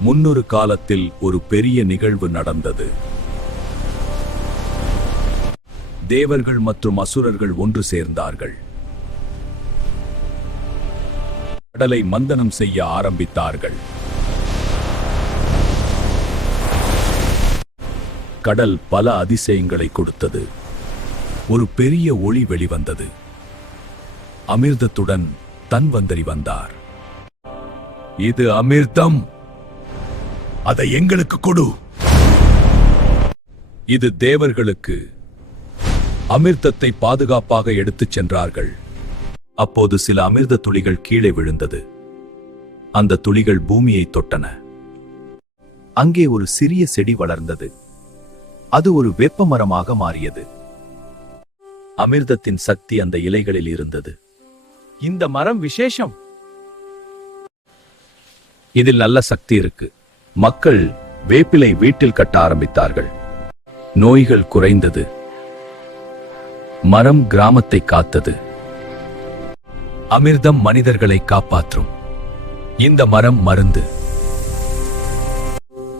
முன்னொரு காலத்தில் ஒரு பெரிய நிகழ்வு நடந்தது. தேவர்கள் மற்றும் அசுரர்கள் ஒன்று சேர்ந்தார்கள். கடலை மந்தனம் செய்ய ஆரம்பித்தார்கள். கடல் பல அதிசயங்களை கொடுத்தது. ஒரு பெரிய ஒளி வெளிவந்தது. அமிர்தத்துடன் தன்வந்தரி வந்தார். இது அமிர்தம், அதை எங்களுக்கு கொடு. இது தேவர்களுக்கு. அமிர்தத்தை பாதுகாப்பாக எடுத்துச் சென்றார்கள். அப்போது சில அமிர்த துளிகள் கீழே விழுந்தது. அந்த துளிகள் பூமியை தொட்டன. அங்கே ஒரு சிறிய செடி வளர்ந்தது. அது ஒரு வேப்பமரமாக மாறியது. அமிர்தத்தின் சக்தி அந்த இலைகளில் இருந்தது. இந்த மரம் விசேஷம். இதில் நல்ல சக்தி இருக்கு. மக்கள் வேப்பிலை வீட்டில் கட்ட ஆரம்பித்தார்கள். நோய்கள் குறைந்தது. மரம் கிராமத்தை காத்தது. அமிர்தம் மனிதர்களை காப்பாற்றும். இந்த மரம் மருந்து.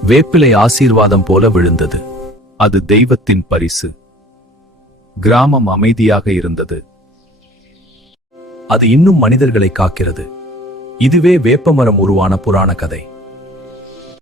வேப்பிலை ஆசீர்வாதம் போல விழுந்தது. அது தெய்வத்தின் பரிசு. கிராமம் அமைதியாக இருந்தது. அது இன்னும் மனிதர்களை காக்கிறது. இதுவே வேப்பமரம் உருவான புராண கதை.